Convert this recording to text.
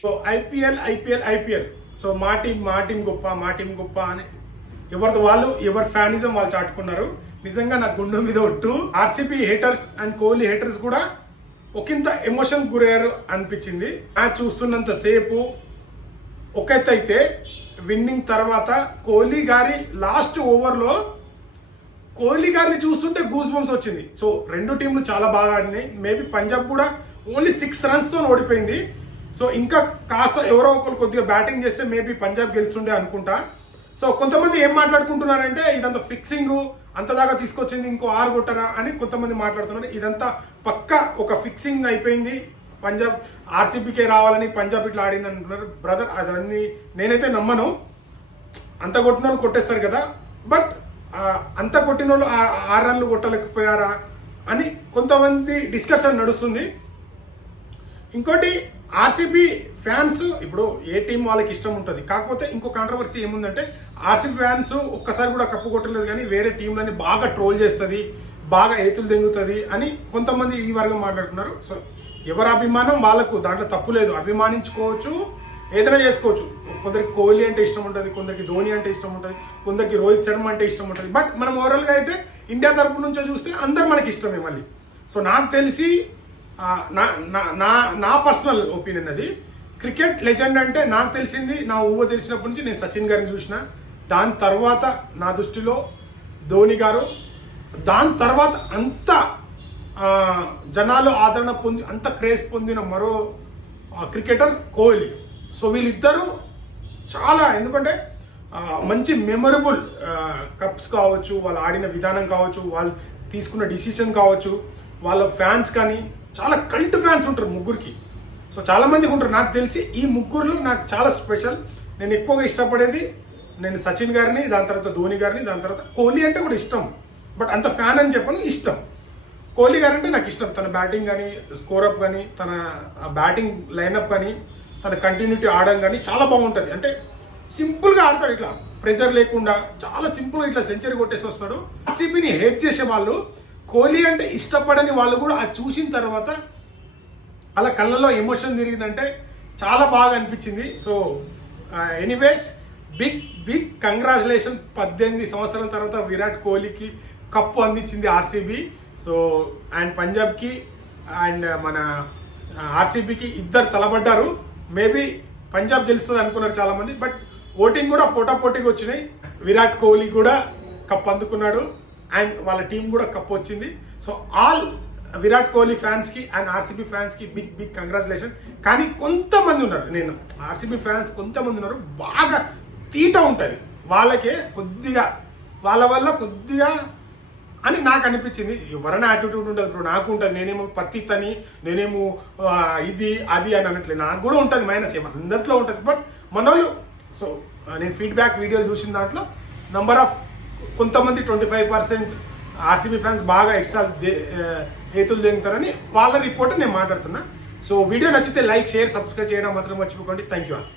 So IPL so మా team గొప్ప అని ఎవరి ఫ్యానిజం వాళ్ళు చాటుకున్నారు. నిజంగా నా గుండె మీద ఒట్టు. RCB haters and Kohli haters కూడా ఒకంత ఎమోషన్ గురయ్యారు అనిపించింది. మ్యాచ్ చూస్తున్నంత సేపు ఒక ఎత్తు అయితే విన్నింగ్ తర్వాత కోహ్లీ గారి లాస్ట్ ఓవర్లో కోహ్లీ గారిని చూస్తుంటే గూస్ బంప్స్ వచ్చింది. సో రెండు టీంలు చాలా బాగా ఆడినాయి. మేబీ పంజాబ్ కూడా ఓన్లీ 6 runsతో ఓడిపోయింది. సో ఇంకా కాస్త ఎవరో ఒకరు కొద్దిగా బ్యాటింగ్ చేస్తే మేబీ పంజాబ్ గెలుస్తుండే అనుకుంటా. సో కొంతమంది ఏం మాట్లాడుకుంటున్నారంటే ఇదంతా ఫిక్సింగ్, అంతదాకా తీసుకొచ్చింది ఇంకో 6 కొట్టరా అని కొంతమంది మాట్లాడుతున్నారు. ఇదంతా పక్క ఒక ఫిక్సింగ్ అయిపోయింది, పంజాబ్ ఆర్సీబీకే రావాలని పంజాబ్ ఇట్లా ఆడింది అంటున్నారు. బ్రదర్ అదన్నీ నేనైతే నమ్మను. అంత కొట్టిన వాళ్ళు కొట్టేస్తారు కదా, బట్ అంత కొట్టిన వాళ్ళు 6 runs కొట్టలేకపోయారా అని కొంతమంది డిస్కషన్ నడుస్తుంది. ఇంకోటి ఆర్సీబీ ఫ్యాన్స్ ఇప్పుడు ఏ టీం వాళ్ళకి ఇష్టం ఉంటుంది. కాకపోతే ఇంకో కాంట్రవర్సీ ఏముందంటే ఆర్సీబీ ఫ్యాన్స్ ఒక్కసారి కూడా కప్పు కొట్టలేదు కానీ వేరే టీంలని బాగా ట్రోల్ చేస్తుంది, బాగా ఏతులు దెంగుతుంది అని కొంతమంది ఈ వర్గం మాట్లాడుతున్నారు. సో ఎవరి అభిమానం వాళ్ళకు, దాంట్లో తప్పు లేదు. అభిమానించుకోవచ్చు, ఏదైనా చేసుకోవచ్చు. కొందరికి కోహ్లీ అంటే ఇష్టం ఉంటుంది, కొందరికి ధోని అంటే ఇష్టం ఉంటుంది, కొందరికి రోహిత్ శర్మ అంటే ఇష్టం ఉంటుంది. బట్ మనం ఓవరాల్గా అయితే ఇండియా తరపు నుంచో చూస్తే అందరు మనకి ఇష్టమే మళ్ళీ. సో నాకు తెలిసి నా పర్సనల్ ఒపీనియన్ అది. క్రికెట్ లెజెండ్ అంటే నాకు తెలిసింది, నా ఊహ తెలిసినప్పటి నుంచి నేను సచిన్ గారిని చూసిన. దాని తర్వాత నా దృష్టిలో ధోని గారు, దాని తర్వాత అంత జనాలు ఆదరణ పొంది అంత క్రేజ్ పొందిన మరో క్రికెటర్ కోహ్లీ. సో వీళ్ళిద్దరూ చాలా, ఎందుకంటే మంచి మెమొరబుల్ కప్స్ కావచ్చు, వాళ్ళు ఆడిన విధానం కావచ్చు, వాళ్ళు తీసుకున్న డిసిషన్ కావచ్చు, వాళ్ళ ఫ్యాన్స్ కానీ చాలా కల్ట్ ఫ్యాన్స్ ఉంటారు ముగ్గురికి. సో చాలామందికి ఉంటారు. నాకు తెలిసి ఈ ముగ్గురులో నాకు చాలా స్పెషల్. నేను ఎక్కువగా ఇష్టపడేది నేను సచిన్ గారిని, దాని తర్వాత ధోని గారిని, దాని తర్వాత కోహ్లీ అంటే కూడా ఇష్టం, బట్ అంత ఫ్యాన్ అని చెప్పను, ఇష్టం. కోహ్లీ గారు అంటే నాకు ఇష్టం. తన బ్యాటింగ్ కానీ, స్కోరప్ కానీ, తన బ్యాటింగ్ లైనప్ కానీ, తన కంటిన్యూటీ ఆడడం కానీ చాలా బాగుంటుంది. అంటే సింపుల్గా ఆడతాడు, ఇట్లా ప్రెజర్ లేకుండా చాలా సింపుల్గా ఇట్లా సెంచరీ కొట్టేసి వస్తాడు. ఆర్సీబీని హేట్ చేసే వాళ్ళు, కోహ్లీ అంటే ఇష్టపడని వాళ్ళు కూడా అది చూసిన తర్వాత అలా కళ్ళలో ఎమోషన్ తిరిగిందంటే చాలా బాగా అనిపించింది. So anyways big congratulation. 18 సంవత్సరాల తర్వాత విరాట్ కోహ్లీకి కప్పు అందించింది ఆర్సీబీ. సో అండ్ పంజాబ్కి అండ్ మన ఆర్సీబీకి ఇద్దరు తలబడ్డారు. మేబీ పంజాబ్ గెలుస్తుంది అనుకున్నారు చాలామంది, బట్ ఓటింగ్ కూడా పోటాపోటీగా వచ్చినాయి. విరాట్ కోహ్లీ కూడా కప్ అందుకున్నాడు అండ్ వాళ్ళ టీం కూడా కప్ వచ్చింది. సో ఆల్ విరాట్ కోహ్లీ ఫ్యాన్స్కి అండ్ ఆర్సీబీ ఫ్యాన్స్కి బిగ్ కంగ్రాచులేషన్. కానీ కొంతమంది ఉన్నారు, నేను ఆర్సీబీ ఫ్యాన్స్ కొంతమంది ఉన్నారు బాగా తీట ఉంటుంది వాళ్ళకే, కొద్దిగా వాళ్ళ వల్ల కొద్దిగా అని నాకు అనిపించింది. ఎవరైనా యాటిట్యూడ్ ఉంటుంది, ఇప్పుడు నాకు ఉంటుంది. నేనేమో పత్తితని, నేనేమో ఇది అది అని అనట్లేదు, నాకు కూడా ఉంటుంది మైనస్, అందరిలో ఉంటుంది. బట్ మనోళ్ళు, సో నేను ఫీడ్బ్యాక్ వీడియోలు చూసిన దాంట్లో నంబర్ ఆఫ్ కొంతమంది 25% ఆర్సీబీ ఫ్యాన్స్ బాగా ఎక్స్ట్రా ఏతులు దిగుతారని వాళ్ళ రిపోర్ట్ నేను మాట్లాడుతున్నా. సో వీడియో నచ్చితే లైక్, షేర్, సబ్స్క్రైబ్ చేయడం మాత్రం మర్చిపోకండి. Thank you all.